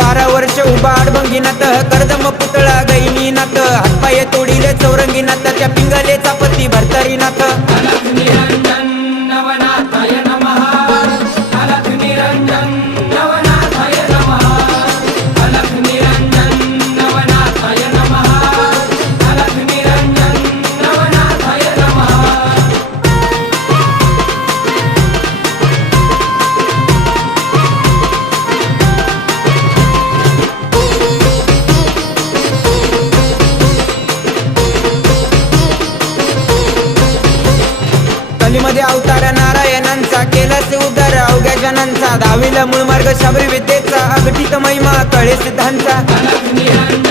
12 वर्ष उभा अडभंगीनाथ कर्दम पुतळा गैनीनाथ हातपाय तोडिले चौरंगीनाथ त्या पिंगलेचा पती भरतरीनाथ अलख निरंजन नवनाथाय नमः अलख निरंजन नवनाथाय नमः अलख निरंजन नवनाथाय नमः अलख निरंजन नवनाथाय नमः कलीमध्ये अवतार नारायणांचा केलास उद्धार अवघ्या जनांचा धाविला मूळ मार्ग शबरी विद्येचा अघटित महिमा कळे सिद्धांचा अलख निरंजन